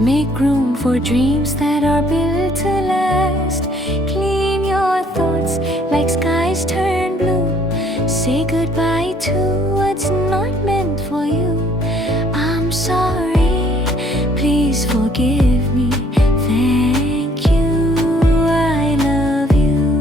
Make room for dreams that are built to last. Clean your thoughts like skies turn blue. Say goodbye to what's not meant for you. I'm sorry, please forgive me. Thank you, I love you.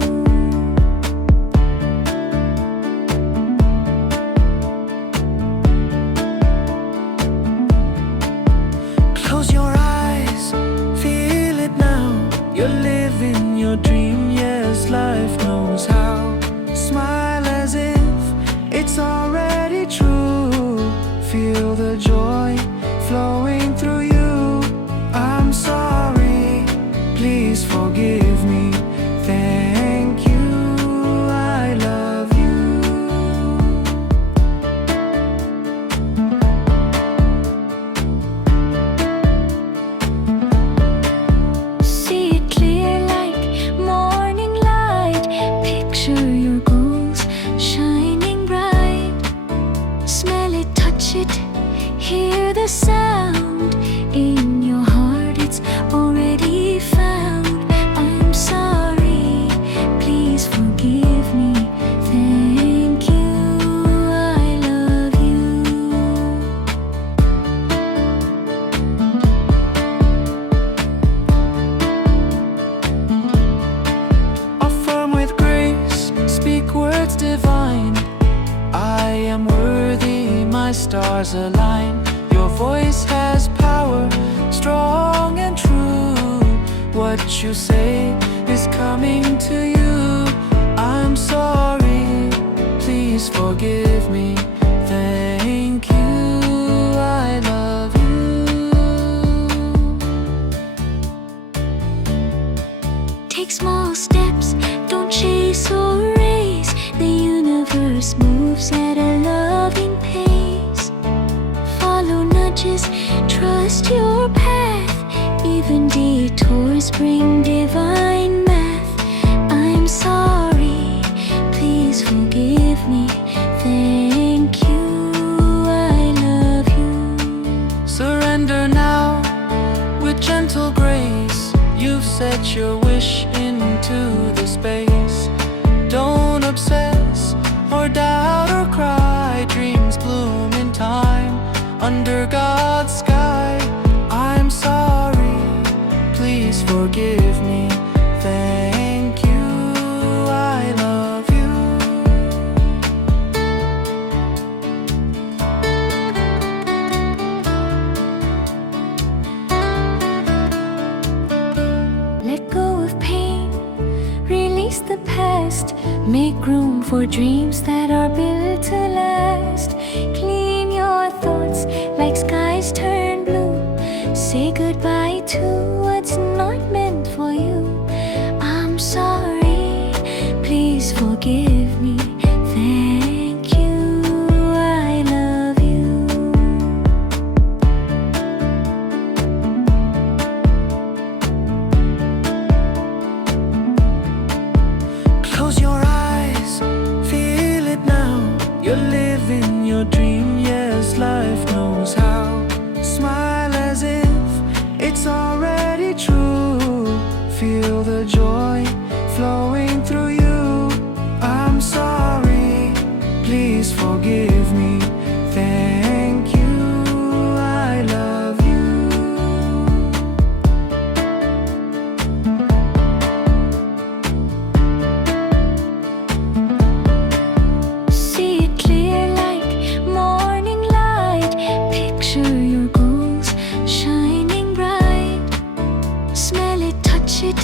Close your eyes, feel it now. You're living your dream, yes, life knows how. Smile as if it's already true. Feel the joy flowing through you. I'm sorry, please forgive me. Thank you, I love you. See it clear like morning light. Picture your goals shining bright. Smell it, touch it, hear the sound. In your heart it's already found. I'm sorry, please forgive me. Thank you, I love you. Affirm with grace, speak words divine. I am worthy, my stars align. Your voice has power, strong and true. What you say is coming to you. I'm sorry, please forgive me. Thank you, I love you. Take small steps, don't chase or race. The universe moves at a loving pace. Follow nudges, trust your path. Even detours bring divine math. I'm sorry, please forgive me. Thank you, I love you. Surrender now with gentle grace. You've set your wish into the space. Don't obsess or doubt or cry. Dreams bloom in time under God's sky. I'm sorry, please forgive me. Thank you, I love you. Let go of pain, release the past. Make room for dreams that are built to last. Clean your thoughts like skies turn blue. Say goodbye to what's not meant for you. I'm sorry, please forgive me. Thank you, I love you. Close your eyes, feel it now. You're living your dream, yes, life knows how. Smile as if it's already true. Feel the joy flowing through you. I'm sorry, please forgive me. Thank you, I love you. See it clear like morning light. Picture your goals shining bright. Smell it, touch it,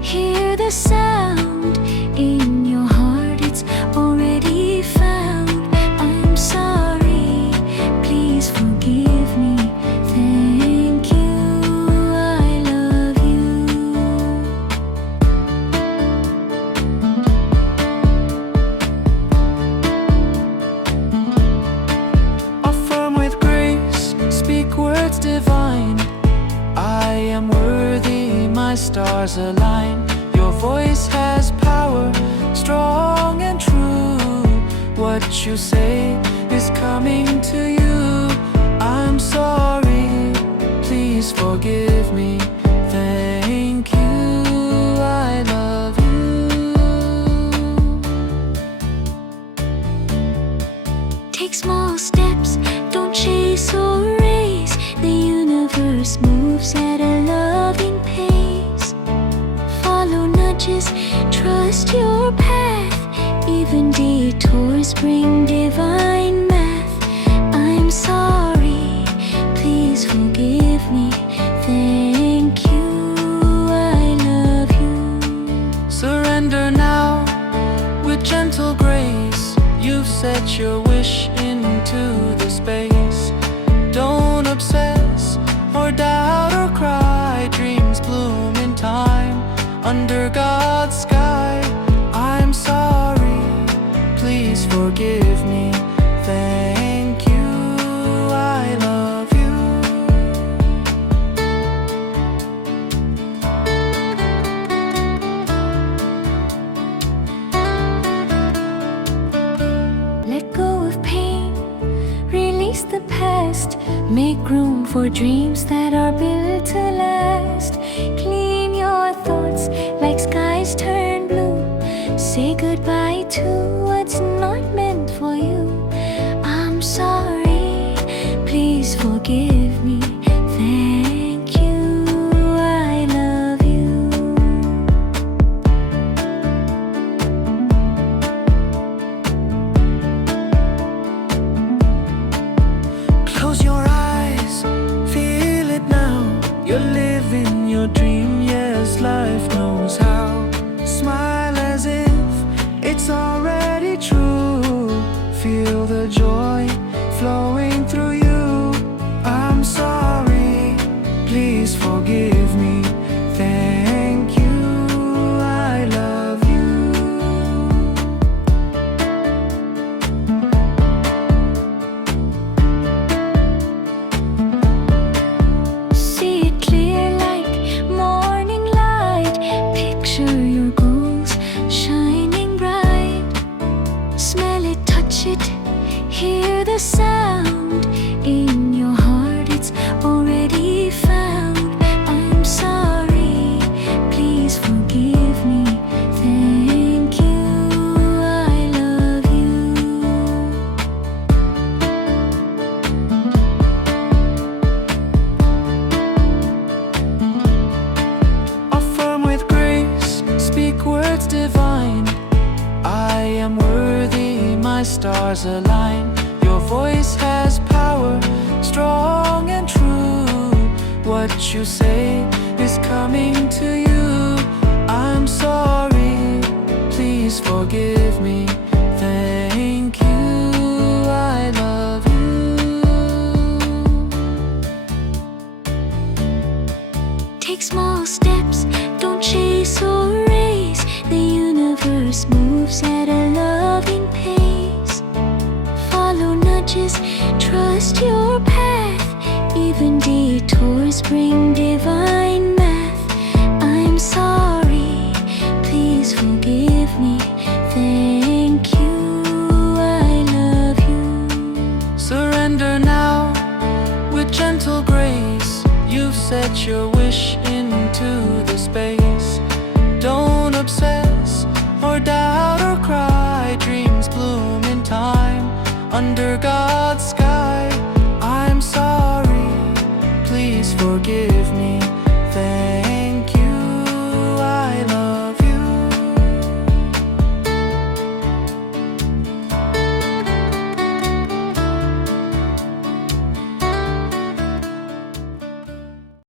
hear the sound. In your heart it's already found. I'm sorry, please forgive me. Thank you, I love you. Affirm with grace, speak words divine. I am worthy, my stars align. Your voice has power, strong and true. What you say is coming to you. I'm sorry, please forgive forgive me. Thank you, I love you. Take small steps, don't chase or race. The universe moves at a loving pace. Follow nudges, trust your path. Even detours bring divine math. I'm sorry, please forgive me. Thank you, I love you. Surrender now with gentle grace. You've set your wish into the space. Don't obsess or doubt or cry. Dreams bloom in time under God's sky. I'm sorry, please forgive me. Thank you, I love you. Let go of pain, release the past. Make room for dreams that are built to last. Clean your thoughts like skies turn blue. Say goodbye to what's not meant for you. I'm sorry, please forgive me. Thank you, I love you. Close your eyes, feel it now. You're living your dream, yes, life knows how. Smile as if it's already true. Feel the joy flowing through you. I'm sorry, please forgive me. Thank you, I love you. See it clear like morning light. Picture your goals shining bright. Smell it, touch it, hear the sound. In your heart it's already found. I'm sorry, please forgive me. Thank you, I love you. Affirm with grace, speak words divine. I am worthy, my stars align. Your voice has power, strong and true. What you say is coming to you. I'm sorry, please forgive me. Thank you, I love you. Take small steps, don't chase or race. The universe moves at a loving pace. Follow nudges, trust your path. Even detours bring divine math. I'm sorry, please forgive me. Thank you, I love you. Surrender now with gentle grace. You've set your wish into the space. Don't obsess or doubt or cry. Dreams bloom in time under God's sky. I'm sorry, please forgive me.